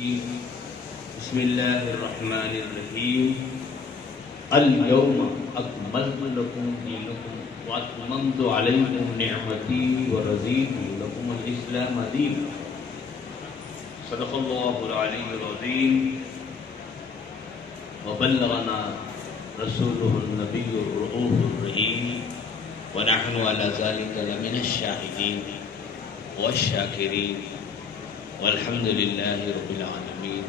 بسم اللہ الرحمن الرحیم اليوم اکملت لکم دینکم واتممت علیکم نعمتی ورضیت لکم الاسلام دینا صدق اللہ العلی العظیم وبلغنا رسوله النبی الرؤوف الرحیم ونحن على ذلك لمن الشاهدین والشاکرین والحمد لله رب العالمين.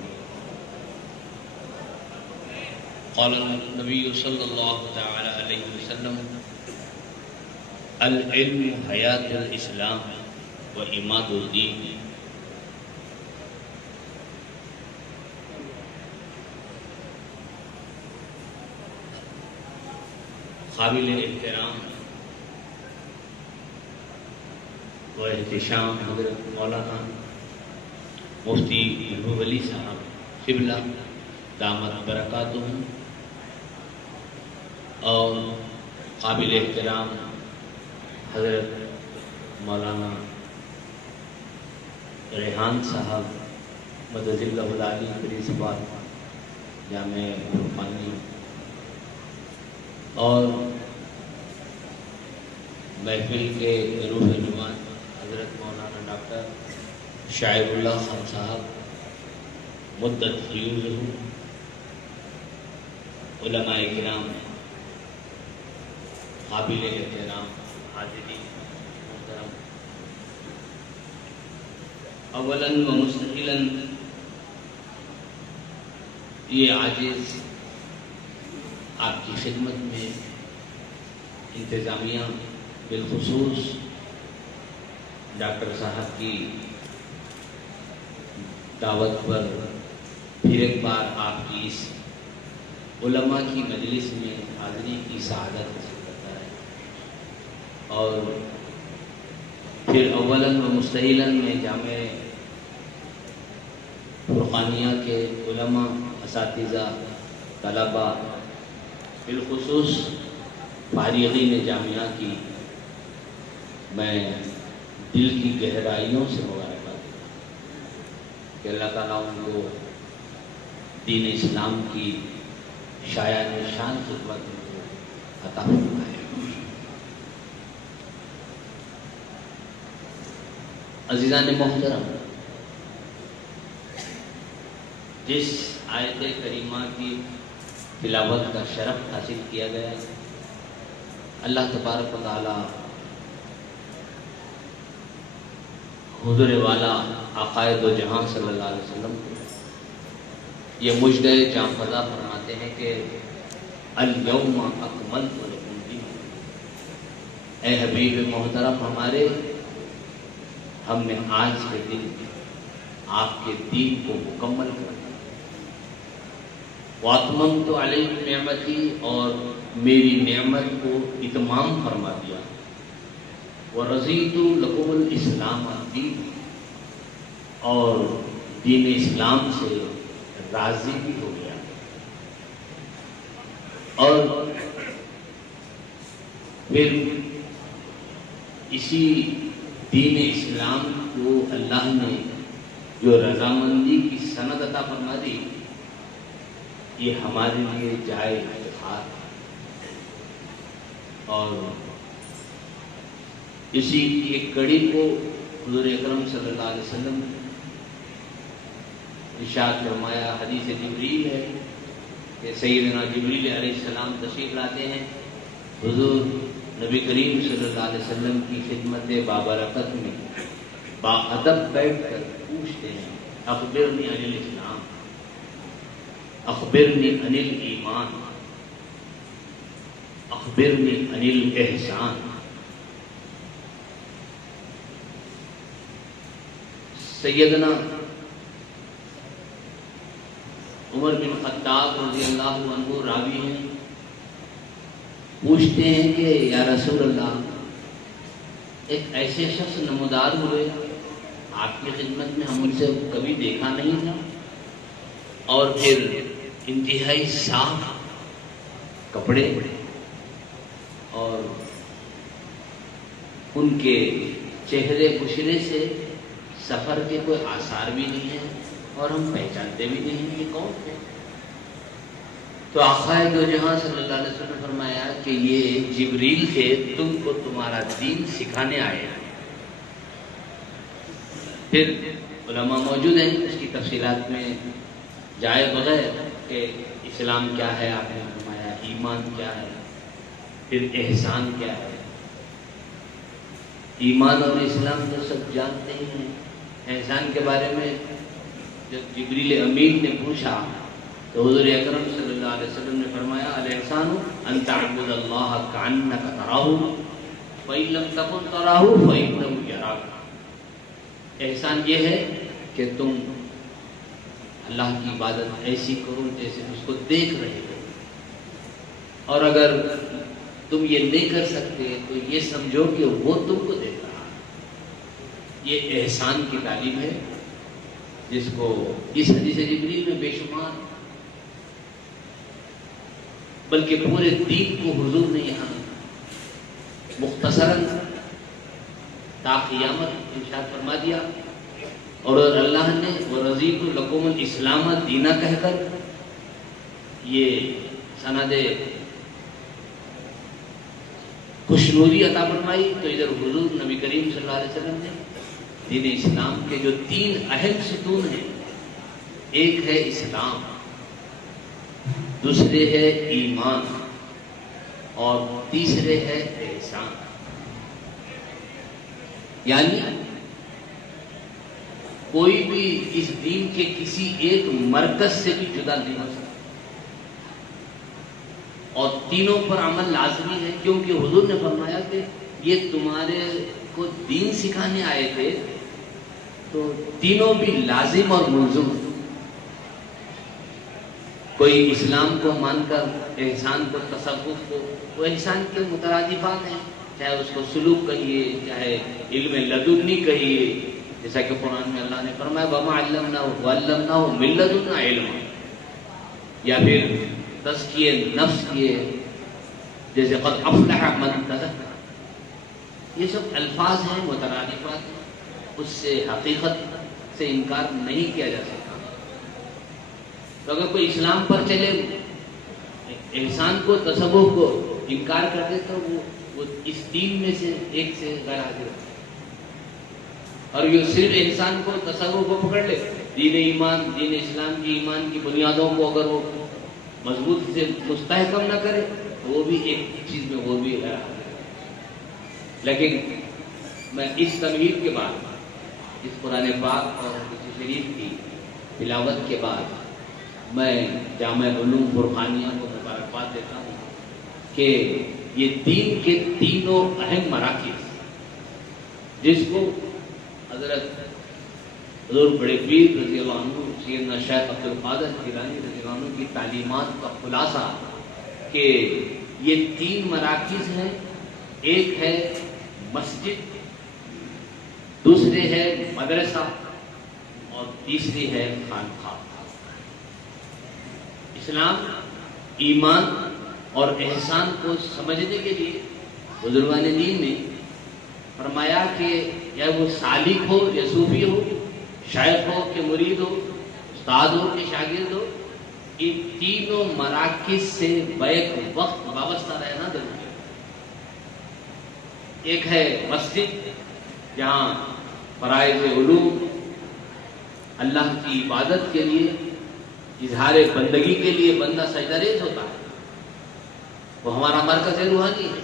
قال النبي صلى الله تعالى عليه وسلم العلم حياة الإسلام وإماد الدين. قابل احترام و احتشام حضرت مولانا مفتی محبوب علی صاحب قبلہ دامت برکاتہم اور قابل احترام حضرت مولانا ریحان صاحب مدد اللہ العالی پرنسپل جامع عرفانی اور محفل کے روح جوان حضرت مولانا ڈاکٹر شاعر اللہ خان صاحب مدت حیوزہ علماء کرام قابل احترام حاضرین محترم، اولاً و مستقلاً یہ عاجز آپ کی خدمت میں انتظامیہ بالخصوص ڈاکٹر صاحب کی دعوت پر پھر ایک بار آپ کی اس علماء کی مجلس میں حاضری کی سعادت حاصل کرتا ہے، اور پھر اولاً و مستقلاً میں جامع فرقانیہ کے علماء، اساتذہ، طلباء، بالخصوص فارغین جامعہ کی میں دل کی گہرائیوں سے مبارکباد کہ اللہ تعالیٰ ان کو دین اسلام کی شایان شان خدمت کو عطا فرمائے۔ عزیزان محترم، جس آیت کریمہ کی تلاوت کا شرف حاصل کیا گیا، اللہ تبارک و تعالیٰ حضور والا آقائے دو جہاں صلی اللہ علیہ وسلم یہ مجدہ جام فضا فرماتے ہیں کہ الیوم اکملت لکم دینکم، اے حبیب محترم ہمارے، ہم نے آج کے دن آپ کے دین کو مکمل کر دیا، واتممت علیکم نعمتی، اور میری نعمت کو اتمام فرما دیا، وَرَضِيتُ لَكُمُ الْإِسْلَامَ دین، اور دین اسلام سے راضی بھی ہو گیا۔ اور پھر اسی دین اسلام کو اللہ نے جو رضامندی کی سند عطا فرما دی، یہ ہمارے لیے جائے افتخار، اور اسی ایک کڑی کو حضور اکرم صلی اللہ علیہ وسلم ارشاد فرمایا، حدیث جبریل ہے کہ سیدنا جبریل علیہ السلام تشریف لاتے ہیں، حضور نبی کریم صلی اللہ علیہ وسلم کی خدمت بابرکت میں باادب بیٹھ کر پوچھتے ہیں، اخبرنی عن الاسلام، اخبرنی عن الایمان، اخبرنی عن الاحسان۔ سیدنا عمر بن خطاب رضی اللہ عنہ راوی ہیں، پوچھتے ہیں کہ یا رسول اللہ، ایک ایسے شخص نمودار ہوئے آپ کی خدمت میں، ہم ان سے کبھی دیکھا نہیں تھا، اور پھر انتہائی صاف کپڑے اور ان کے چہرے بشرے سے سفر کے کوئی آثار بھی نہیں ہیں، اور ہم پہچانتے بھی نہیں یہ کون ہے. تو آقائے دو جہاں صلی اللہ علیہ وسلم نے فرمایا کہ یہ جبریل تھے، تم کو تمہارا دین سکھانے آئے ہیں. پھر علماء موجود ہیں اس کی تفصیلات میں جائے بغیر کہ اسلام کیا ہے، آپ نے فرمایا ایمان کیا ہے، پھر احسان کیا ہے. ایمان اور اسلام تو سب جانتے ہیں. احسان کے بارے میں جب جبریل امین نے پوچھا تو حضور اکرم صلی اللہ علیہ وسلم نے فرمایا الاحسان ان تعبد اللہ کأنک تراہ فإن لم تکن تراہ فإنہ یراک. احسان یہ ہے کہ تم اللہ کی عبادت ایسی کرو جیسے اس کو دیکھ رہے ہو، اور اگر تم یہ نہیں کر سکتے تو یہ سمجھو کہ وہ تم کو دیکھ رہا ہے. یہ احسان کی تعلیم ہے جس کو اس حدیث جبریل میں بے شمار بلکہ پورے دین کو حضور نے یہاں مختصراً تا قیامت ارشاد فرما دیا. اور اللہ نے وَرَضِيتُ لَكُمُ الْإِسْلَامَ دِينًا کہہ کر یہ سند خوشنودی عطا فرمائی. تو ادھر حضور نبی کریم صلی اللہ علیہ وسلم نے دین اسلام کے جو 3 اہم ستون ہیں، ایک ہے اسلام، دوسرے ہے ایمان، اور تیسرے ہے احسان. یعنی کوئی بھی اس دین کے کسی ایک مرکز سے بھی جدا نہیں ہو سکتا، اور تینوں پر عمل لازمی ہے. کیونکہ حضور نے فرمایا کہ یہ تمہارے کو دین سکھانے آئے تھے، تو تینوں بھی لازم اور ملزم. کوئی اسلام کو مان کر احسان کو، تصوف کو، وہ احسان کے مترادفات ہیں، چاہے اس کو سلوک کہیے، چاہے علم لدنی کہیے، جیسا کہ قرآن میں اللہ نے فرمایا وَمَا عَلَّمْنَاهُ وَعَلَّمْنَاهُ مِن لَّدُنَّا عِلْمًا، یا پھر تزکیہ نفس کیے جیسے قد افلح من تزکا. یہ سب الفاظ ہیں مترادفات ہیں، اس سے حقیقت سے انکار نہیں کیا جا سکتا. تو اگر کوئی اسلام پر چلے، احسان کو، تصوف کو انکار کر دے تو وہ اس دین میں سے ایک سے غیر حاضر ہے. اور یہ صرف احسان کو، تصوف کو پکڑ لے، دین ایمان، دین اسلام کی ایمان کی بنیادوں کو اگر وہ مضبوط سے مستحکم نہ کرے تو وہ بھی ایک چیز میں وہ بھی غیر حاضر ہے. لیکن میں اس تمہید کے بعد، اس قرآن پاک اور حدیث شریف کی تلاوت کے بعد، میں جامع علوم فرقانیہ کو مبارکباد دیتا ہوں کہ یہ دین کے تینوں اہم مراکز، جس کو حضرت حضور بڑے پیر رضی اللہ عنہ، سیدنا شیخ عبد القادر جیلانی رضی اللہ عنہ کی تعلیمات کا خلاصہ کہ یہ 3 مراکز ہیں. ایک ہے مسجد، دوسرے ہے مدرسہ، اور تیسری ہے خانقاہ. اسلام، ایمان اور احسان کو سمجھنے کے لیے بزرگان دین نے فرمایا کہ یا وہ سالک ہو یا صوفی ہو، شیخ ہو کہ مرید ہو، استاد ہو کہ شاگرد ہو، ان تینوں مراکز سے بیک وقت وابستہ رہنا ضروری ہے. ایک ہے مسجد، جہاں فرائض علوم، اللہ کی عبادت کے لیے، اظہار بندگی کے لیے بندہ سجدہ ریز ہوتا ہے. وہ ہمارا مرکز روحانی ہے.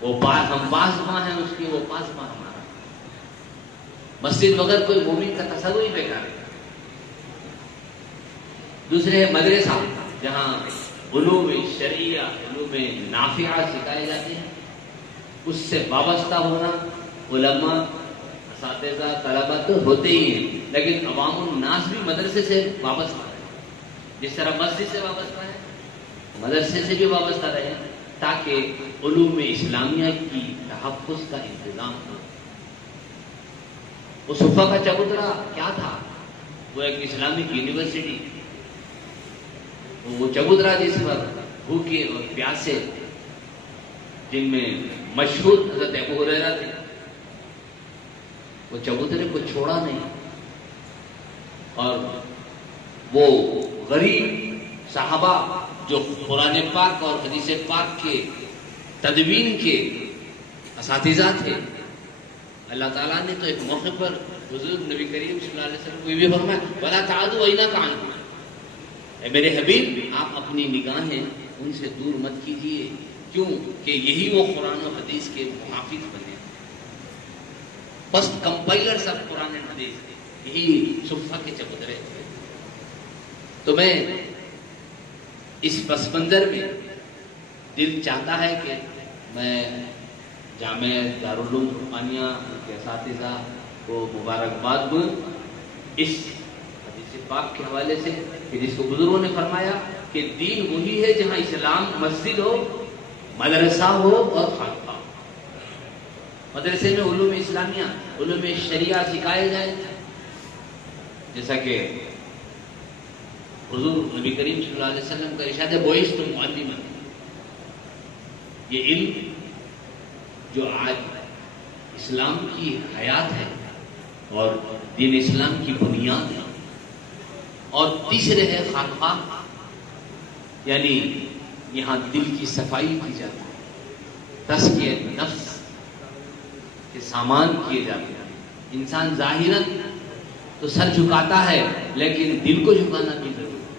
وہ ہم پاسباں ہیں اس کی، وہ پاسباں ہمارا. مسجد بغیر کوئی مومن کا تصور ہی بیکار ہے. دوسرے ہے مدرسہ، جہاں علوم شرعیہ، علوم نافعہ سکھائے جاتے ہیں. اس سے وابستہ ہونا، علماء، اساتذہ، طلبہ تو ہوتے ہی ہیں، لیکن عوام الناس بھی مدرسے سے وابستہ ہے. جس طرح مسجد سے وابستہ ہے، مدرسے سے بھی وابستہ رہے، تاکہ علوم اسلامیہ کی تحفظ کا انتظام ہو. وہ صفا کا چبوترا کیا تھا؟ وہ ایک اسلامک یونیورسٹی. وہ چبوترا جس پر بھوکے اور پیاسے، جن میں مشہور حضرت ابو ہریرہ تھے، وہ چبوترے کو چھوڑا نہیں. اور وہ غریب صحابہ جو قرآن پاک اور حدیث پاک کے تدوین کے اساتذہ تھے، اللہ تعالیٰ نے تو ایک موقع پر حضور نبی کریم صلی اللہ علیہ وسلم کو بھی فرمایا وَلَا تَعْدُوا عَيْنَاكَ عَنْهُمْ، اے میرے حبیب آپ اپنی نگاہیں ان سے دور مت کیجیے، کیوں کہ یہی وہ قرآن و حدیث کے محافظ بنے، بس کمپائلر سب قرآن و حدیث، یہی صفحہ کے چبوترے تھے۔ تو میں اس پس منظر میں دل چاہتا ہے کہ میں جامعہ دارالعلوم فرقانیہ کے اساتذہ کو مبارکباد دوں اس حدیث پاک کے حوالے سے کہ جس کو بزرگوں نے فرمایا کہ دین وہی ہے جہاں اسلام مسجد ہو، مدرسہ ہو اور خانقاہ ہو۔ مدرسے میں علوم اسلامیہ، علوم شریعہ سکھائے جائیں، جیسا کہ حضور نبی کریم صلی اللہ علیہ وسلم کا ارشاد ہے بعثت معلما، یہ علم جو آج اسلام کی حیات ہے اور دین اسلام کی بنیاد ہے۔ اور تیسرے ہے خانقاہ، یعنی یہاں دل کی صفائی کی جاتی ہے، تزکیہ نفس کے سامان کیے جاتے ہیں۔ انسان ظاہراً تو سر جھکاتا ہے لیکن دل کو جھکانا بھی ضروری ہے،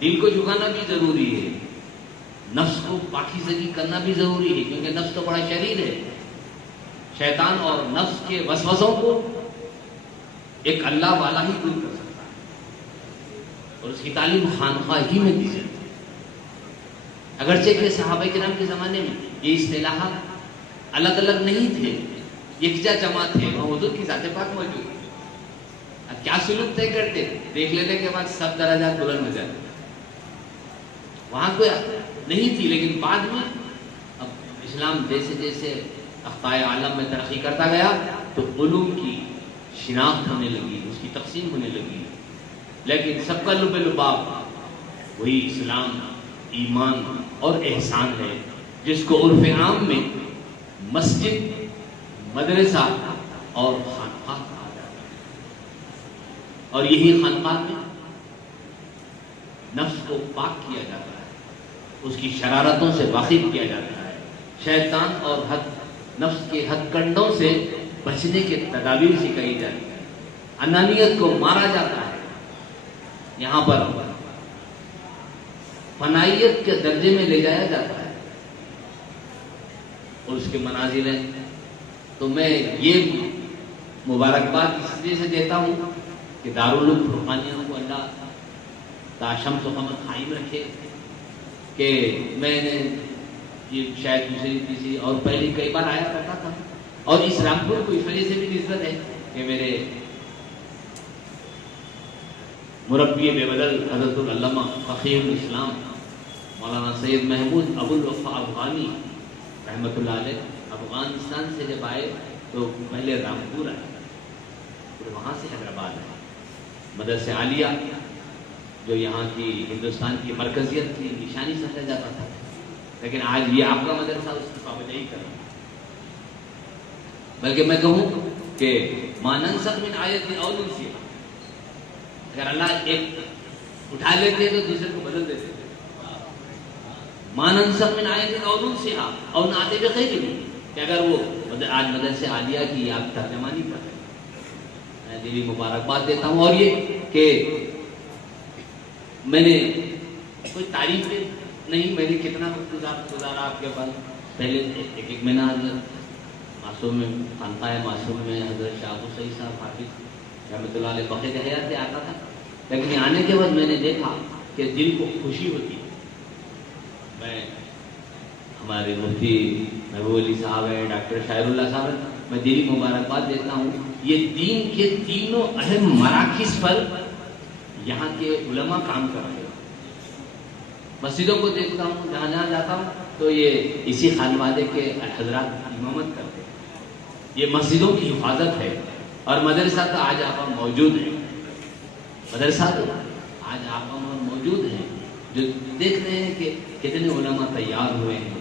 دل کو جھکانا بھی ضروری ہے، نفس کو پاکیزگی کرنا بھی ضروری ہے، کیونکہ نفس تو بڑا شریر ہے۔ شیطان اور نفس کے وسوسوں کو ایک اللہ والا ہی دور کر سکتا ہے، اور اس کی تعلیم خانقاہ ہی میں دی جاتی ہے۔ اگرچہ کہ صحابہ کرام کے زمانے میں یہ اصطلاحات الگ الگ نہیں تھے، یکجا جمع تھے، وہاں حضور کی ذات پاک موجود ہے۔ اب کیا سلوک طے کرتے، دیکھ لینے کے بعد سب درجات بلند ہو جاتے، وہاں کوئی نہیں تھی۔ لیکن بعد میں اب اسلام جیسے جیسے اقطاع عالم میں ترقی کرتا گیا تو علوم کی شناخت ہونے لگی، اس کی تقسیم ہونے لگی، لیکن سب کا لب لباب وہی اسلام، ایمان اور احسان ہے، جس کو عرف عام میں مسجد، مدرسہ اور خانقاہ کہا جاتا ہے۔ اور یہی خانقاہ میں نفس کو پاک کیا جاتا ہے، اس کی شرارتوں سے واقف کیا جاتا ہے، شیطان اور نفس کے ہتھ کنڈوں سے بچنے کے تدابیر سکھائی جاتی ہے، انانیت کو مارا جاتا ہے، یہاں پر فنائیت کے درجے میں لے جایا جاتا ہے اور اس کے منازل ہیں۔ تو میں یہ مبارکباد اس لیے سے دیتا ہوں کہ دارالعلوم فرقانیہ کو اللہ شمس و قمر قائم رکھے، کہ میں نے یہ شاید دوسری تیسری اور پہلی کئی بار آیا کرتا تھا، اور اس رامپور کو اس وجہ سے بھی نسبت ہے کہ میرے مربی بے بدل حضرت العلامہ فقیہ الاسلام مولانا سید محمود ابو الوفا افغانی رحمۃ اللہ علیہ افغانستان سے جب آئے تو پہلے رامپور آئے، پھر وہاں سے حیدرآباد آئے۔ مدرسہ عالیہ جو یہاں کی ہندوستان کی مرکزیت کی نشانی سمجھا جاتا تھا، لیکن آج یہ آپ کا مدرسہ اس کی پابندی کر رہا ہے۔ بلکہ میں کہوں کہ ما ننسخ من آیت او ننسیہا، اگر اللہ ایک اٹھا لیتے تو دوسرے کو بدل دیتے تھے۔ ما ننسخ من آیت او ننسیہا او نأتی بخیر منہا، کہ اگر وہ آج مدرسہ عالیہ کی آپ ترجمانی کر رہے ہیں، میں دلی مبارکباد دیتا ہوں۔ اور یہ کہ میں نے کوئی تعریف نہیں، میں نے کتنا وقت گزارا آپ کے پاس، پہلے ایک مہینہ حضرت معصوم میں خانقاہ معصوم میں حضرت شاہ ابو سعید صاحب حافظ رحمۃ اللہ علیہ بقیہ حیات سے آتا تھا، لیکن آنے کے بعد میں نے دیکھا کہ دل کو خوشی ہوتی ہے۔ میں ہمارے مفتی محبوب علی صاحب ہیں، ڈاکٹر شاعر اللہ صاحب ہیں، میں دلی مبارکباد دیتا ہوں۔ یہ دین کے تینوں اہم مراکز پر یہاں کے علماء کام کر رہے ہیں۔ مسجدوں کو دیکھتا ہوں، جہاں جہاں جاتا ہوں تو یہ اسی خانوادے کے حضرات امامت کرتے ہیں۔ یہ مسجدوں کی حفاظت ہے، اور مدرسہ تو آج آپ موجود ہے، مدرسہ تو آج آپ موجود ہیں، جو دیکھ رہے ہیں کہ کتنے علماء تیار ہوئے ہیں،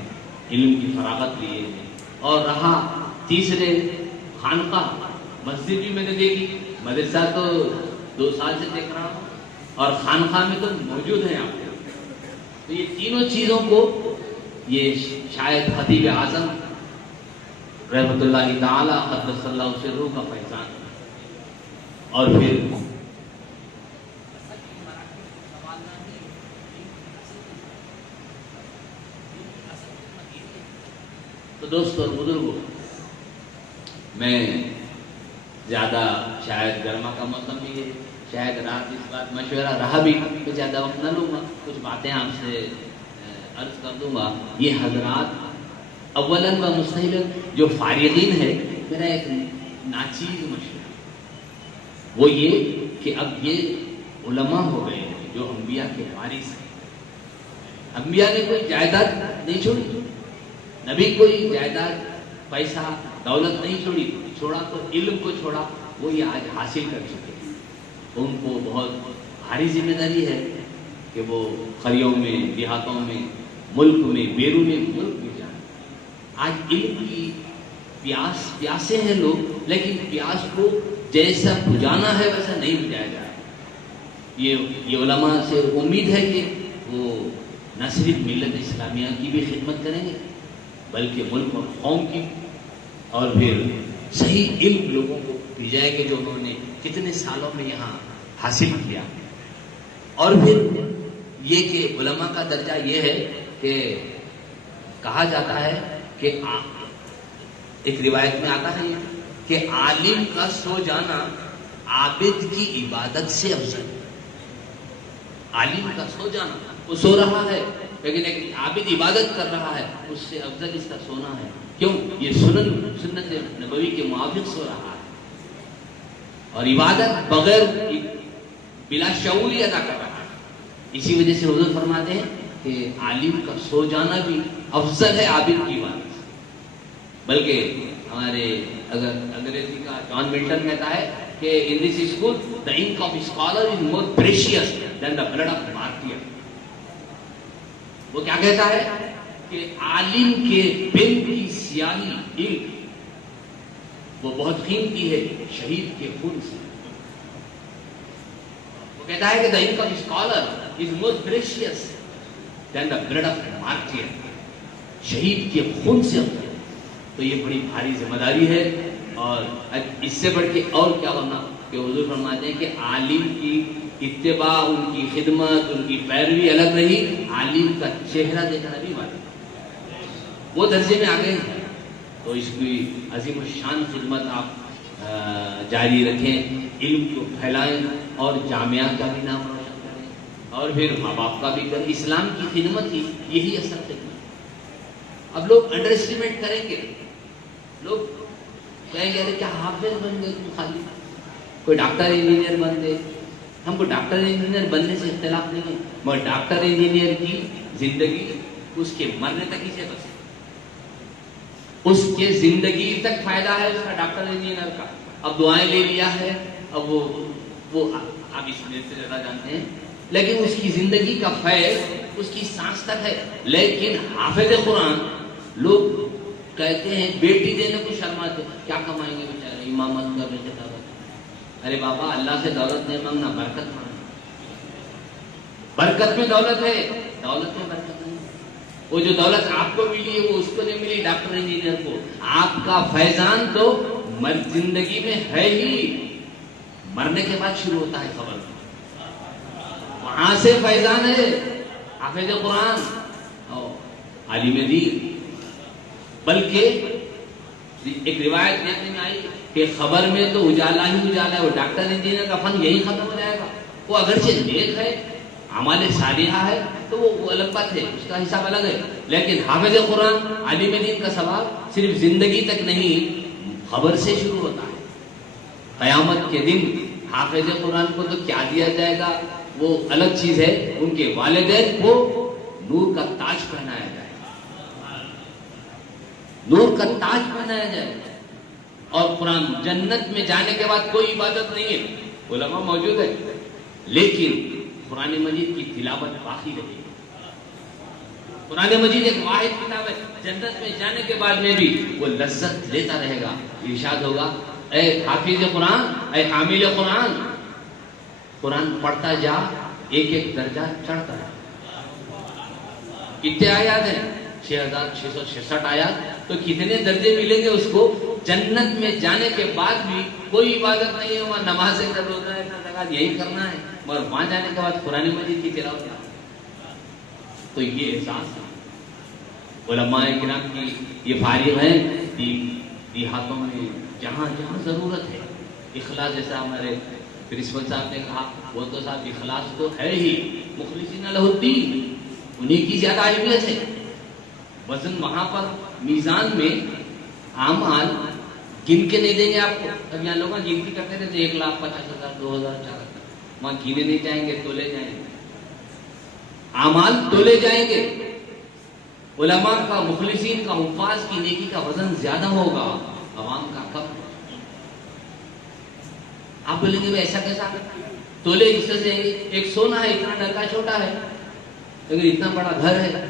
علم کی فراغت لیے ہیں۔ اور رہا تیسرے خانقاہ، مسجد بھی میں نے دیکھی، مدرسہ تو 2 سال سے دیکھ رہا ہوں اور خانقاہ میں تو موجود ہیں آپ. تو یہ تینوں چیزوں کو یہ شاید خطیب اعظم رحمۃ اللہ تعالی قدس اللہ سرہ کا فیضان. اور پھر تو دوستوں اور بزرگوں، میں زیادہ شاید گرما کا موسم بھی ہے، شاید رات اس بات مشورہ رہا بھی، تو زیادہ وقت نہ لوں گا، کچھ باتیں آپ سے عرض کر دوں گا. یہ حضرات اولاً و مستحیلاً جو فارغین ہے، میرا ایک ناچیز مشورہ وہ یہ کہ اب یہ علماء ہو گئے ہیں جو انبیاء کے وارث ہیں. انبیاء نے کوئی جائیداد نہیں چھوڑی، نبی کوئی جائیداد پیسہ دولت نہیں چھوڑا تو علم کو چھوڑا. وہ یہ آج حاصل کر چکے ہیں. ان کو بہت بھاری ذمہ داری ہے کہ وہ قریوں میں، دیہاتوں میں، ملک میں، بیرون ملک بھی جائیں. آج علم کی پیاسے ہیں لوگ، لیکن پیاس کو جیسا بجھانا ہے ویسا نہیں بجھایا جا رہا. یہ علماء سے امید ہے کہ وہ نہ صرف ملت اسلامیہ کی بھی خدمت کریں گے بلکہ ملک اور قوم کی، اور پھر صحیح علم لوگوں کو بھیجائے گے جو انہوں نے کتنے سالوں میں یہاں حاصل کیا. اور پھر یہ کہ علماء کا درجہ یہ ہے کہ کہا جاتا ہے کہ ایک روایت میں آتا ہے کہ عالم کا سو جانا عابد کی عبادت سے افضل. عالم کا سو جانا، وہ سو رہا ہے لیکن ایک عابد عبادت کر رہا ہے، اس سے افضل اس کا سونا ہے. کیوں؟ یہ سنت نبوی کے موافق سو رہا ہے اور عبادت بغیر بلا شعوری ادا کر رہا ہے. اسی وجہ سے حضور فرماتے ہیں کہ عالم کا سو جانا بھی افضل ہے عابد کی عبادت. بلکہ ہمارے اگر انگریزی کا جان ملٹن کہتا ہے کہ in this school the ink of scholar is more precious than the blood of martyr. وہ کیا کہتا ہے کہ عالم کے پن کی سیاہی علم وہ بہت قیمتی ہے شہید کے خون سے. وہ کہتا ہے کہ the ink of scholar is more precious than the blood of martyr. شہید کے خون سے. تو یہ بڑی بھاری ذمہ داری ہے. اور اس سے بڑھ کے اور کیا کرنا کہ حضور فرماتے ہیں کہ عالم کی اتباع، ان کی خدمت، ان کی پیروی الگ رہی، عالم کا چہرہ دیکھنا بھی واجب. وہ درجے میں آ گئے ہیں. تو اس کی عظیم الشان خدمت آپ جاری رکھیں، علم کو پھیلائیں اور جامعہ کا بھی نام روشن کریں اور پھر ماں باپ کا بھی کریں. اسلام کی خدمت ہی یہی اصل خدمت. اب لوگ انڈر اسٹیمیٹ کریں گے، لوگ کہیں گے کیا حافظ بن گئے تم، خالی کوئی ڈاکٹر انجینئر بن گئے. ہم کو ڈاکٹر انجینئر بننے سے اختلاف نہیں ہے، مگر ڈاکٹر انجینئر کی زندگی اس کے مرنے تک ہی سے بس، اس کے زندگی تک فائدہ ہے اس کا ڈاکٹر انجینئر کا. اب دعائیں لے لیا ہے، اب وہ آپ اس سے زیادہ جانتے ہیں، لیکن اس کی زندگی کا فیض اس کی سانس تک ہے. لیکن حافظ قرآن لوگ کہتے ہیں بیٹی دینے کو شرماتے، کیا کمائیں گے بیچارے، امامت کر رہے کتابت. ارے بابا اللہ سے دولت نہیں مانگنا، برکت مانگنا. برکت میں دولت ہے، دولت میں برکت نہیں. وہ جو دولت آپ کو ملی ہے وہ اس کو نہیں ملی ڈاکٹر انجینئر کو. آپ کا فیضان تو زندگی میں ہے ہی، مرنے کے بعد شروع ہوتا ہے خبر، وہاں سے فیضان ہے. حافظ قرآن اور عالم دین. بلکہ ایک روایت دیکھنے میں آئی کہ خبر میں تو اجالا ہی اجالا ہے، وہ ڈاکٹر انجینئر کا فن یہی ختم ہو جائے گا. وہ اگرچہ نیک ہے، اعمال صالحہ ہے تو وہ الگ بات ہے، اس کا حساب الگ ہے. لیکن حافظ قرآن عالم دین کا ثواب صرف زندگی تک نہیں، خبر سے شروع ہوتا ہے. قیامت کے دن حافظ قرآن کو تو کیا دیا جائے گا وہ الگ چیز ہے. ان کے والدین کو نور کا تاج پہنایا جائے، نور کا تاج پہنایا جائے. اور قرآن جنت میں جانے کے بعد کوئی عبادت نہیں ہے، علماء موجود ہے، لیکن قرآن مجید کی تلاوت باقی رہے گی. قرآن مجید ایک واحد کتاب ہے، جنت میں جانے کے بعد میں بھی وہ لذت لیتا رہے گا. ارشاد ہوگا اے حافظ قرآن، اے حامل قرآن، قرآن پڑھتا جا، ایک ایک درجہ چڑھتا ہے۔ کتنے آیات ہیں؟ 6666 آیات، تو کتنے درجے ملیں گے اس کو؟ جنت میں جانے کے بعد بھی کوئی عبادت نہیں ہے، وہاں نماز نہ روزہ نہ زکات یہی کرنا ہے، مگر وہاں جانے کے بعد قرآن مجید کی تلاوت۔ تو یہ احساس ہے علماء کرام کی، یہ فارغ ہیں دیہاتوں میں جہاں جہاں ضرورت ہے اخلاص، جیسا ہمارے پرنسپل صاحب نے کہا، وہ تو صاحب اخلاص تو ہے ہی، مخلصین لہ الدین، انہیں کی زیادہ اہمیت ہے۔ وزن وہاں پر میزان میں اعمال گن کے نہیں دیں گے آپ کو۔ اب یہاں لوگ گنتی کرتے رہتے 1,50,000 2,000 4,000، وہاں گینے نہیں جائیں گے، تولے جائیں گے، اعمال تولے جائیں گے۔ علماء کا، مخلصین کا، حفاظ کی نیکی کا وزن زیادہ ہوگا، عوام کا کم۔ آپ بولیں گے ایسا کیسا؟ تولے اس سے ایک سونا ہے، اتنا ڈرکا چھوٹا ہے، لیکن اتنا بڑا گھر ہے،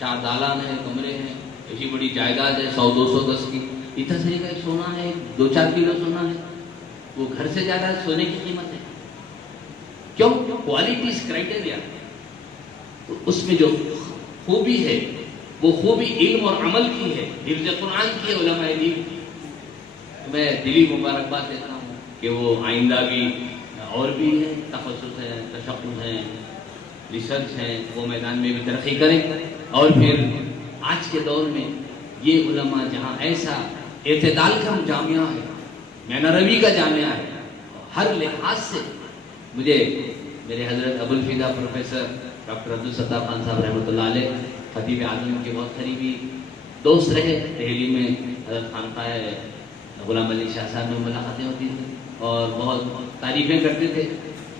4 دالان ہیں، کمرے ہیں، ایسی بڑی جائیداد ہے 100-200 گز کی، اتنا صحیح کا ایک سونا ہے، 2-4 کلو سونا ہے، وہ گھر سے زیادہ سونے کی قیمت ہے۔ کیوں؟ کوالٹیز کرائٹیریا، تو اس میں جو خوبی ہے وہ خوبی علم اور عمل کی ہے، حفظ قرآن کی ہے، علماء دین کی۔ میں دلی مبارکباد دیتا ہوں کہ وہ آئندہ بھی اور بھی ہے، تخصص ہے، تشخص ہے، ریسرچ ہے، وہ میدان میں بھی ترقی کریں، اور پھر آج کے دور میں یہ علماء جہاں ایسا اعتدال کا جامعہ ہے، مینا روی کا جامعہ ہے، ہر لحاظ سے مجھے میرے حضرت ابوالفدا پروفیسر ڈاکٹر عبدالستار خان صاحب رحمۃ اللہ علیہ خطیب اعظم کے بہت قریبی دوست رہے۔ دہلی میں حضرت خانقاہ غلام علی شاہ صاحب میں ملاقاتیں ہوتی تھیں اور بہت تعریفیں کرتے تھے،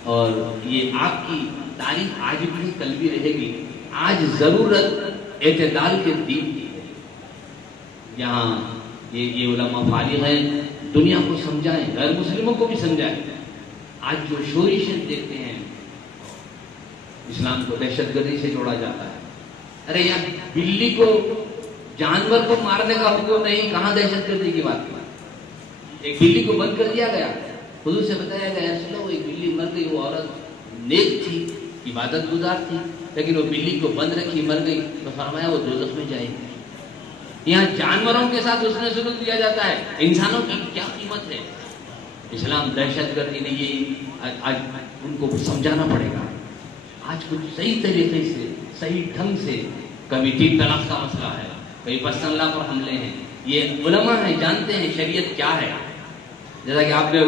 اور یہ آپ کی تعریف آج بھی کل بھی رہے گی۔ آج ضرورت اعتدال کے دین کی ہے، یہاں یہ علماء فارغ ہیں، دنیا کو سمجھائیں، غیر مسلموں کو بھی سمجھائیں۔ آج جو شورشیں دیکھتے ہیں، اسلام کو دہشت گردی سے جوڑا جاتا ہے۔ ارے یار، بلی کو، جانور کو مارنے کا حکم نہیں، کہاں دہشت گردی کی بات؟ ایک بلی کو بند کر دیا گیا، حضور سے بتایا گیا چلو ایک بلی مر گئی، وہ عورت نیک تھی، عبادت گزار تھی، لیکن وہ بلی کو بند رکھی، مر گئی، تو فرمایا وہ دوزخ میں جائے گی۔ یہاں جانوروں کے ساتھ اس نے سلوک دیا جاتا ہے، انسانوں کی کیا قیمت ہے؟ اسلام دہشت گردی نہیں، یہ آج ان کو سمجھانا پڑے گا۔ آج کچھ صحیح طریقے سے، صحیح ڈھنگ سے، کبھی 3 طلاق کا مسئلہ ہے، کبھی پرسنل لا پر حملے ہیں، یہ علماء ہیں، جانتے ہیں شریعت کیا ہے۔ جیسا کہ آپ نے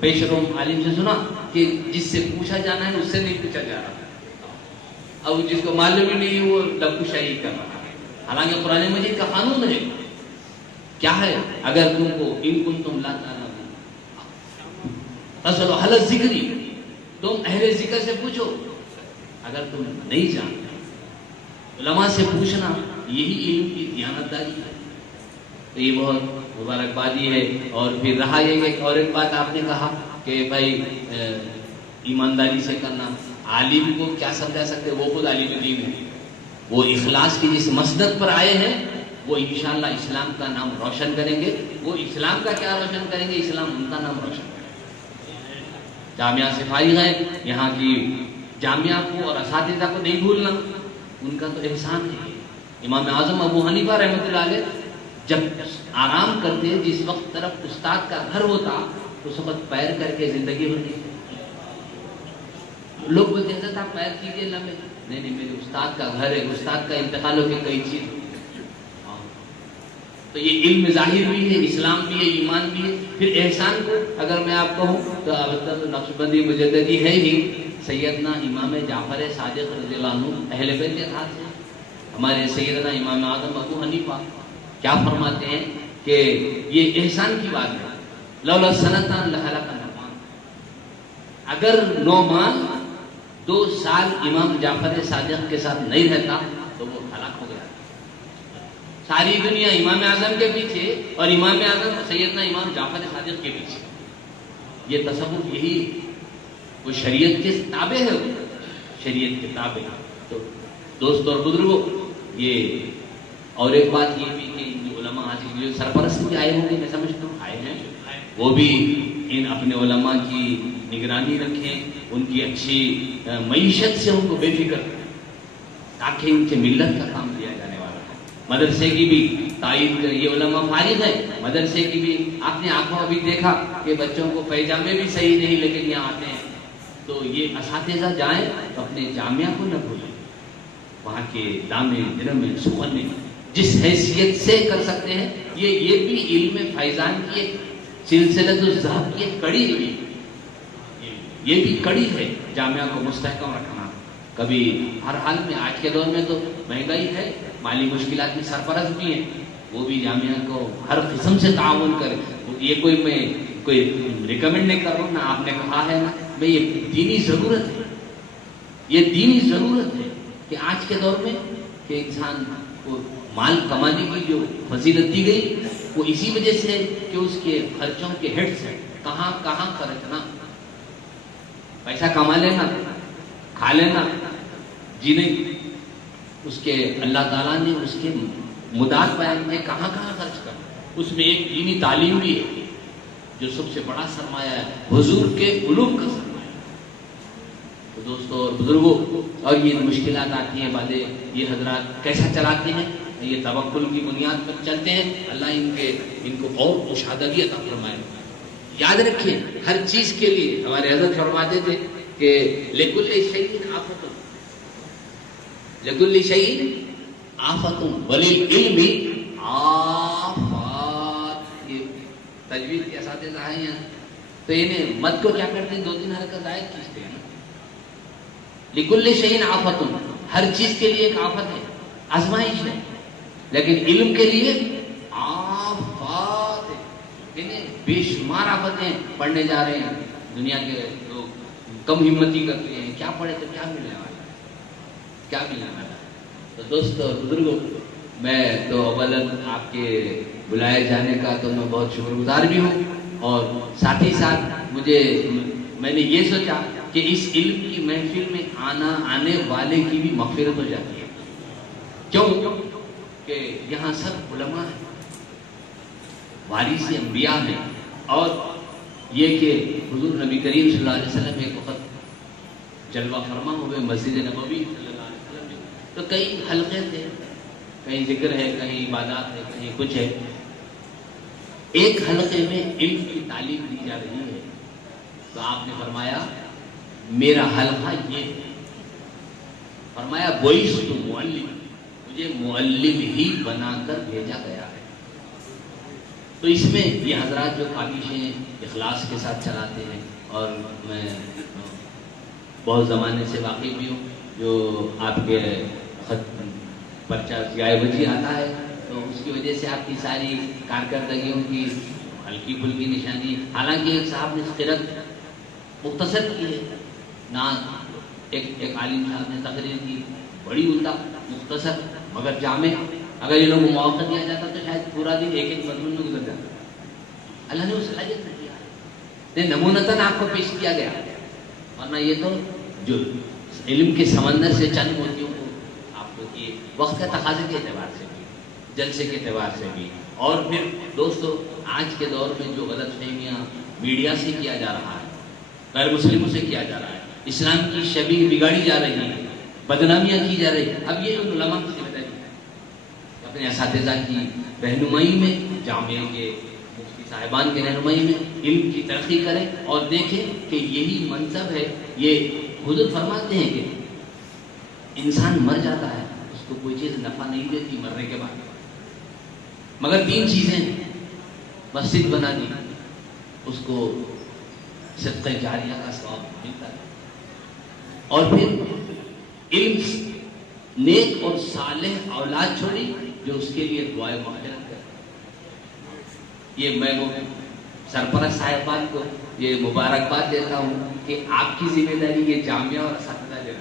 پیش روم عالم سے سنا کہ جس سے پوچھا جانا ہے اس سے نہیں پوچھا جا رہا، اب جس کو معلوم ہی نہیں وہ لبو شاہی کر رہا ہے، حالانکہ قرآن مجید کا قانون ہے کیا ہے؟ اگر تم کو ان کنتم لا تعلمون فاسألوا اہل الذکر، تم اہل ذکر سے پوچھو اگر تم نہیں جانتے۔ علماء سے پوچھنا یہی علم کی دیانتداری ہے، تو یہ بہت مبارکبادی ہے۔ اور پھر رہا یہ کہ اور ایک بات آپ نے کہا کہ بھائی ایمانداری سے کرنا، عالم کو کیا سمجھا سکتے، وہ خود عالم دین ہے، وہ اخلاص کی جس مسند پر آئے ہیں وہ انشاءاللہ اسلام کا نام روشن کریں گے۔ وہ اسلام کا کیا روشن کریں گے، اسلام ان کا نام روشن کریں گے۔ جامعہ سے فارغ ہے، یہاں کی جامعہ کو اور اساتذہ کو نہیں بھولنا، ان کا تو احسان ہے۔ امام اعظم ابو حنیفہ رحمۃ اللہ علیہ جب آرام کرتے، جس وقت طرف استاد کا گھر ہوتا، اس وقت پیر کر کے زندگی بھر نہیں۔ لوگ بولتے حضرت آپ پیر کیجیے لمبے، نہیں میرے استاد کا گھر ہے، استاد کا انتقال ہو کے کئی چیز۔ تو یہ علم ظاہر بھی ہے، اسلام بھی ہے، ایمان بھی ہے۔ پھر احسان کو اگر میں آپ کہوں تو البتہ تو نقشبندی مجددی ہے ہی، سیدنا امام جعفر صادق رضی اللہ عنہ اہل بیت کے ہاتھ سے، ہمارے سیدنا امام اعظم ابو حنیفہ کیا فرماتے ہیں کہ یہ احسان کی بات ہے۔ لولا سنتان لہلک نعمان، اگر نعمان 2 سال امام جعفر صادق کے ساتھ نہیں رہتا تو وہ ہلاک ہو گیا۔ ساری دنیا امام اعظم کے پیچھے اور امام اعظم سیدنا امام جعفر صادق کے پیچھے، یہ تصور یہی، وہ شریعت کے تابع ہے، وہ شریعت کے تابع۔ تو دوستوں اور بزرگوں، یہ اور ایک بات یہ بھی کہ جو علماء آج کی جو سرپرست بھی آئے ہوں گے، میں سمجھتا ہوں آئے ہیں، وہ بھی ان اپنے علماء کی نگرانی رکھیں، ان کی اچھی معیشت سے ان کو بے فکر کریں، تاکہ ان سے ملت کا کام لیا جانے والا ہے۔ مدرسے کی بھی تائید کریں، یہ علماء فارغ ہے، مدرسے کی بھی آپ نے آنکھوں ابھی دیکھا کہ بچوں کو پیجامے بھی صحیح نہیں لیکن یہاں آتے ہیں، تو یہ اساتذہ جائیں تو اپنے جامعہ کو نہ بھولیں، وہاں کے دامے درمے سخنے جس حیثیت سے کر سکتے ہیں، یہ بھی علم فیضان کی ایک سلسلۃ الذہب کی ایک کڑی ہے، یہ بھی کڑی ہے جامعہ کو مستحکم رکھنا۔ کبھی ہر حال میں آج کے دور میں تو مہنگائی ہے، مالی مشکلات میں سرپرست بھی ہیں، وہ بھی جامعہ کو ہر قسم سے تعاون کرے۔ یہ میں کوئی ریکمینڈ نہیں کر رہا ہوں، نہ آپ نے کہا ہے، نہ یہ دینی ضرورت ہے، یہ دینی ضرورت ہے کہ آج کے دور میں کہ انسان کو مال کمانے کی جو فضیلت دی گئی وہ اسی وجہ سے کہ اس کے خرچوں کے ہیڈس ہیں، کہاں کہاں خرچنا، پیسہ کما لینا، کھا لینا، جی نہیں، اس کے اللہ تعالیٰ نے اس کے مدات بیان میں کہاں کہاں خرچ کرنا، اس میں ایک دینی تعلیم بھی ہے جو سب سے بڑا سرمایہ ہے، حضور کے علوم کا سرمایہ۔ تو دوستوں اور بزرگوں، اور یہ مشکلات آتی ہیں باتیں، یہ حضرات کیسا چلاتے ہیں، یہ توکل کی بنیاد پر چلتے ہیں، اللہ ان کو اور مشاہدگی عطا فرمائے۔ یاد رکھیں ہر چیز کے لیے ہمارے حضرت فرماتے تھے کہ لکل شیء آفۃ، لکل شیء آفۃ وللعلم آفات۔ یہ تجوید کے اساتذہ ہیں یہاں، تو انہیں مد کو کیا کرتے ہیں، 2-3 حرکت زائد کھینچتے ہیں نا۔ لکل شیء آفۃ، ہر چیز کے لیے ایک آفت ہے، آزمائش ہے، لیکن علم کے لیے آفات ہے، انہیں بے شمار آفتیں پڑھنے جا رہے ہیں۔ دنیا کے لوگ کم ہمتی کرتے ہیں، کیا پڑھے تو کیا ملنے والا ہے، کیا ملنے والا ہے۔ تو دوستو اور بزرگوں، میں تو اولاً آپ کے بلائے جانے کا تو میں بہت شکر گزار بھی ہوں، اور ساتھ ہی ساتھ میں نے یہ سوچا کہ اس علم کی محفل میں آنے والے کی بھی مغفرت ہو جاتی ہے۔ کیوں کہ یہاں سب علماء ہیں، وارث انبیاء ہیں، اور یہ کہ حضور نبی کریم صلی اللہ علیہ وسلم ایک وقت جلوہ فرما ہوئے مسجد نبوی صلی اللہ علیہ وسلم میں، تو کئی حلقے تھے، کہیں ذکر ہے، کہیں عبادات ہے، کہیں کچھ ہے۔ ایک حلقے میں علم کی تعلیم دی جا رہی ہے، تو آپ نے فرمایا میرا حلقہ یہ ہے، فرمایا بعثت معلم، مجھے معلم ہی بنا کر بھیجا گیا ہے۔ تو اس میں یہ حضرات جو کاوشیں اخلاص کے ساتھ چلاتے ہیں، اور میں بہت زمانے سے واقف بھی ہوں، جو آپ کے خط پرچہ ضیائع بجی آتا ہے تو اس کی وجہ سے آپ کی ساری کارکردگیوں کی ہلکی پھلکی نشانی، حالانکہ ایک صاحب نے قرت مختصر کی ہے، نہ ایک عالم صاحب نے تقریر کی بڑی عمدہ مختصر مگر جامع، اگر یہ لوگوں کو موقع دیا جاتا تو شاید پورا دن ایک مضمون میں گزر جاتا۔ اللہ نے وہ صلاحیت نہیں دیا، نمونتاً آپ کو پیش کیا گیا، ورنہ یہ تو جو علم کے سمندر سے چند موتیوں کو آپ کو یہ وقت کا تقاضے کے اعتبار سے بھی، جلسے کے اعتبار سے بھی، اور پھر دوستو آج کے دور میں جو غلط فہمیاں میڈیا سے کیا جا رہا ہے، غیر مسلموں سے کیا جا رہا ہے، اسلام کی شبیہ بگاڑی جا رہی ہے، بدنامیاں کی جا رہی ہیں، اب یہ علماء کی ذمہ داری ہے اپنے اساتذہ کی رہنمائی میں، جامعہ کے مفتی صاحبان کی رہنمائی میں علم کی ترقی کریں، اور دیکھیں کہ یہی منصب ہے۔ یہ حضور فرماتے ہیں کہ انسان مر جاتا ہے، اس کو کوئی چیز نفع نہیں دیتی مرنے کے بعد، مگر 3 چیزیں، مسجد بنا دی اس کو صدقہ جاریہ کا ثواب ملتا ہے، اور پھر علم، نیک اور صالح اولاد چھوڑی جو اس کے لیے دعائے مغفرت کرے۔ یہ میں وہ سرپرست صاحبان کو یہ مبارکباد دیتا ہوں کہ آپ کی ذمہ داری یہ جامعہ اور اساتذہ لے رہا ہے۔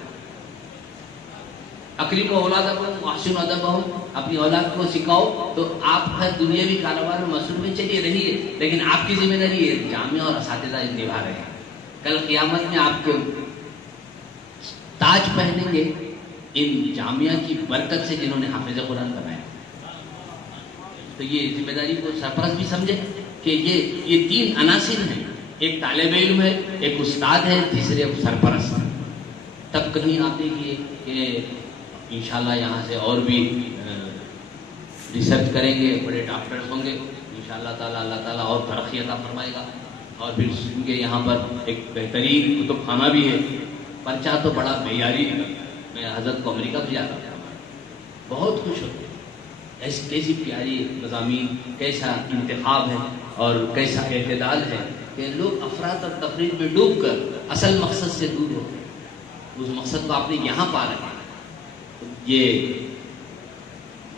اکرموا اولادکم واحسنوا ادبہم، اپنی اولاد کو سکھاؤ، تو آپ ہر دنیاوی کاروبار میں مصروف میں چلیے رہیے، لیکن آپ کی ذمہ داری یہ جامعہ اور اساتذہ نبھا رہے ہیں۔ کل قیامت میں آپ کے تاج پہنیں گے ان جامعہ کی برکت سے جنہوں نے حافظ قرآن بنایا۔ تو یہ ذمہ داری کو سرپرست بھی سمجھے کہ یہ تین عناصر ہیں، ایک طالب علم ہے، ایک استاد ہے، تیسرے سرپرست ہے. تب کہیں آپ دیکھیے کہ انشاءاللہ یہاں سے اور بھی ریسرچ کریں گے، بڑے ڈاکٹرز ہوں گے انشاءاللہ تعالیٰ. اللہ تعالیٰ اور ترقی عطا فرمائے گا. اور پھر ان کے یہاں پر ایک بہترین کتب خانہ بھی ہے. پرچہ تو بڑا معیاری ہے. میں حضرت کو امریکہ بھی جاتا تھا، بہت خوش ہوتے. ایسی کیسی پیاری مضامین، کیسا انتخاب ہے اور کیسا اعتدال ہے کہ لوگ افراد اور تفرید میں ڈوب کر اصل مقصد سے دور ہو گئے. اس مقصد کو آپ نے یہاں پا رہے ہیں. یہ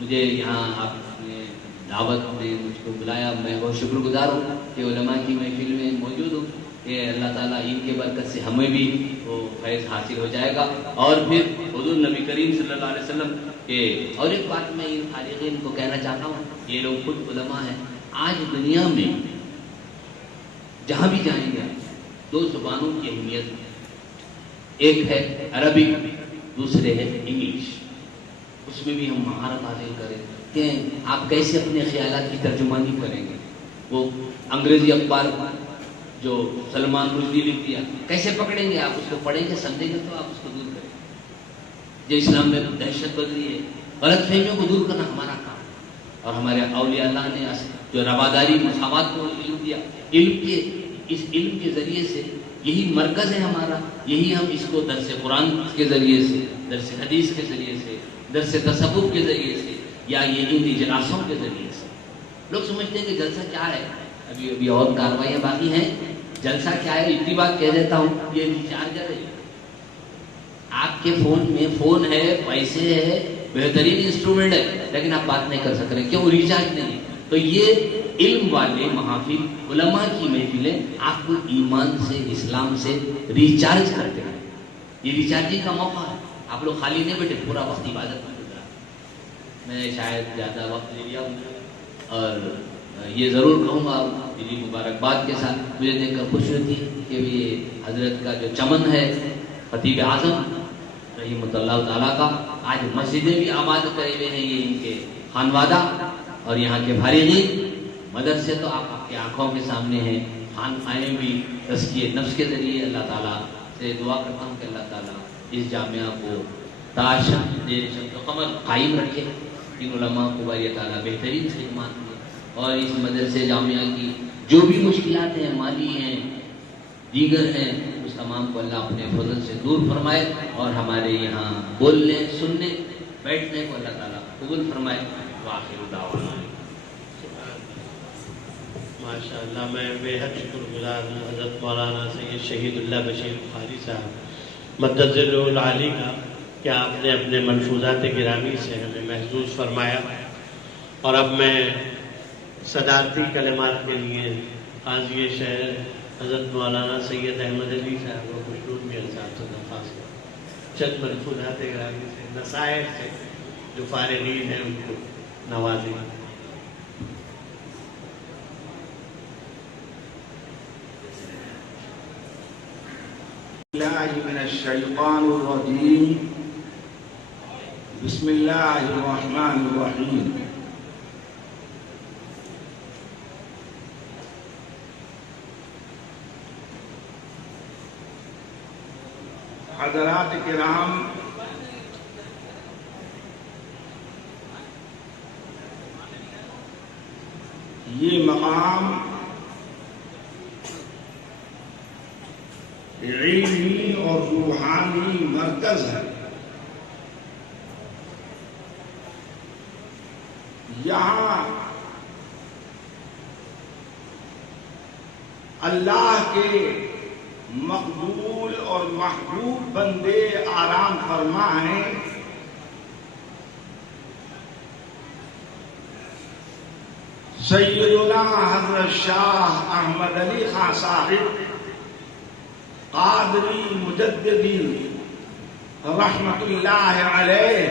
مجھے یہاں آپ نے دعوت نے مجھ کو بلایا، میں بہت شکر گزار ہوں کہ علماء کی محفل میں موجود ہوں. کہ اللہ تعالیٰ ان کے برکت سے ہمیں بھی وہ فیض حاصل ہو جائے گا. اور پھر حضور نبی کریم صلی اللہ علیہ وسلم کے اور ایک بات میں ان خارقین کو کہنا چاہتا ہوں، یہ لوگ خود علماء ہیں. آج دنیا میں جہاں بھی جائیں گے دو زبانوں کی اہمیت ہے. ایک ہے عربی، دوسرے ہے انگلش. اس میں بھی ہم مہارت حاصل کریں کہ آپ کیسے اپنے خیالات کی ترجمانی کریں گے. وہ انگریزی اخبار جو سلمان رشدی لکھ دیا کیسے پکڑیں گے آپ؟ اس کو پڑھیں گے، سمجھیں گے تو آپ اس کو دور کریں گے. جو اسلام میں دہشت گردی ہے، غلط فہمیوں کو دور کرنا ہمارا کام. اور ہمارے اولیاء اللہ نے جو رواداری مساوات کو علم دیا، اس علم کے ذریعے سے یہی مرکز ہے ہمارا. یہی ہم اس کو درس قرآن کے ذریعے سے، درس حدیث کے ذریعے سے، درس تصوف کے ذریعے سے، یا یہ ان اجلاسوں کے ذریعے سے. لوگ سمجھتے ہیں کہ جلسہ کیا ہے، ابھی اور کاروائیاں باقی ہیں. جلسہ کیا ہے؟ اتنی بات کہہ دیتا ہوں، یہ ریچارجر ہے. آپ کے فون میں فون ہے، پیسے ہے، بہترین انسٹرومنٹ ہے، لیکن آپ بات نہیں کر سک رہے. کیوں؟ ریچارج نہیں. تو یہ علم والے محافل، علماء کی محفلیں آپ کو ایمان سے، اسلام سے ریچارج کرتے ہیں. یہ ریچارجنگ کا موقع ہے. آپ لوگ خالی نہیں بیٹھے، پورا وقت عبادت میں گزرا. میں شاید زیادہ وقت لے لیا ہوں اور یہ ضرور کہوں گا میری مبارکباد کے ساتھ. مجھے دیکھ کر خوشی ہوتی ہے کہ یہ حضرت کا جو چمن ہے خطیب اعظم رحمۃ اللہ تعالیٰ کا، آج مسجدیں بھی آباد کرے ہوئے ہیں یہ ان کے خانوادہ اور یہاں کے فارغین. مدرسے تو آپ کی آنکھوں کے سامنے ہیں، خانقاہیں بھی تزکیہ نفس کے ذریعے. اللہ تعالیٰ سے دعا کرتا ہوں کہ اللہ تعالیٰ اس جامعہ کو قمر قائم رکھے. ان علماء کو باری تعالیٰ بہترین خدمات دے اور اس مدرسے جامعہ کی جو بھی مشکلات ہیں، مالی ہیں، دیگر ہیں، اس تمام کو اللہ اپنے فضل سے دور فرمائے اور ہمارے یہاں بولنے، سننے، بیٹھنے کو اللہ تعالیٰ قبول فرمائے. وآخر دعوانا ماشاء اللہ. میں بے حد شکر گزار ہوں حضرت مولانا سید شہید اللہ بشیر بخاری صاحب مدظل العالی کا کہ آپ نے اپنے ملفوظات گرامی سے ہمیں محظوظ فرمایا. اور اب میں صدارتی کلمات کے لیے قاضی شہر حضرت مولانا سید احمد علی صاحب کو خوشنود میں الزام سے درخواست کروں چند ملفوظات گرامی سے، نصائح سے جو فارغین ہیں ان کو نوازیں. اللہ من الشیطان الرجیم. بسم اللہ الرحمن الرحیم. حضرات کرام، یہ مقام علمی اور روحانی مرکز ہے. یہاں اللہ کے مقبول اور محبوب بندے آرام فرما ہیں. سیدنا حضرت شاہ احمد علی خان صاحب قادری مجددی رحمت اللہ علیہ،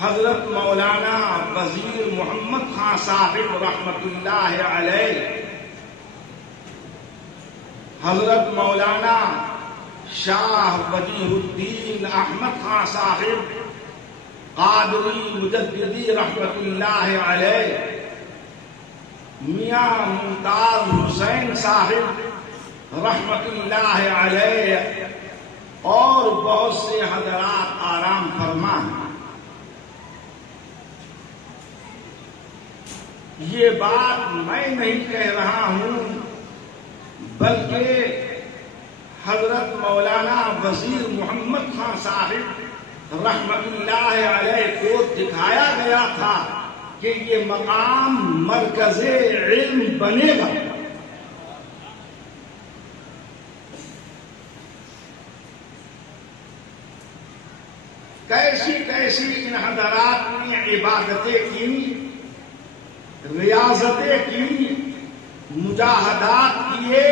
حضرت مولانا وزیر محمد خان صاحب رحمت اللہ علیہ، حضرت مولانا شاہ وجیہ الدین احمد خان صاحب قادری مجددی رحمت اللہ علیہ، میاں ممتاز حسین صاحب رحمت اللہ علیہ، اور بہت سے حضرات آرام فرما ہیں۔ یہ بات میں نہیں کہہ رہا ہوں، بلکہ حضرت مولانا وزیر محمد خان صاحب رحمت اللہ علیہ کو دکھایا گیا تھا کہ یہ مقام مرکز علم بنے گا۔ کیسی کیسی ان حضرات نے عبادتیں کی، ریاضتیں کی، مجاہدات کیے،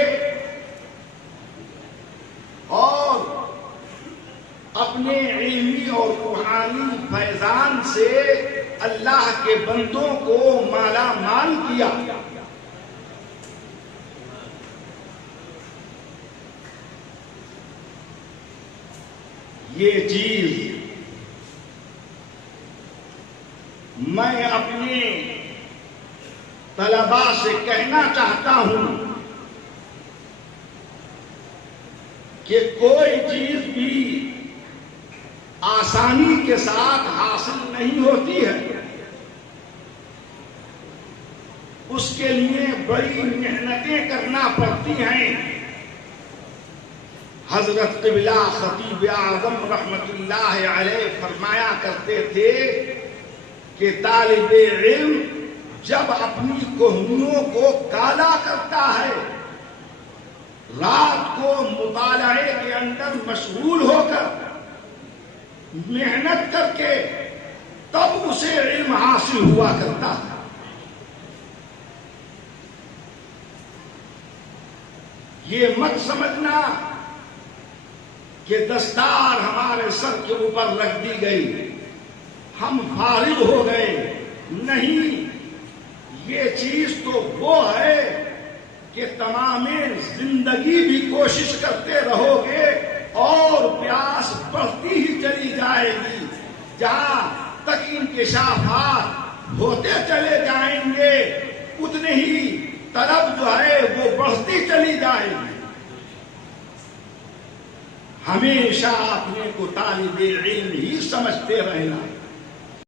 اور اپنے علمی اور روحانی فیضان سے اللہ کے بندوں کو مالا مال کیا۔ یہ چیز میں اپنے طلباء سے کہنا چاہتا ہوں کہ کوئی چیز بھی آسانی کے ساتھ حاصل نہیں ہوتی ہے، اس کے لیے بڑی محنتیں کرنا پڑتی ہیں۔ حضرت قبلہ خطیب اعظم رحمت اللہ علیہ فرمایا کرتے تھے کہ طالب علم جب اپنی کوہنیوں کو کالا کرتا ہے، رات کو مطالعے کے اندر مشغول ہو کر محنت کر کے تب اسے علم حاصل ہوا کرتا ہے۔ یہ مت سمجھنا کہ دستار ہمارے سر کے اوپر رکھ دی گئی، ہم فارغ ہو گئے، نہیں، یہ چیز تو وہ ہے کہ تمام زندگی بھی کوشش کرتے رہو گے اور پیاس بڑھتی ہی چلی جائے گی، جہاں تک انکشافات ہوتے چلے جائیں گے اتنے ہی طلب جو ہے وہ بڑھتی چلی جائے گی۔ ہمیشہ اپنے کو طالب علم ہی سمجھتے رہنا۔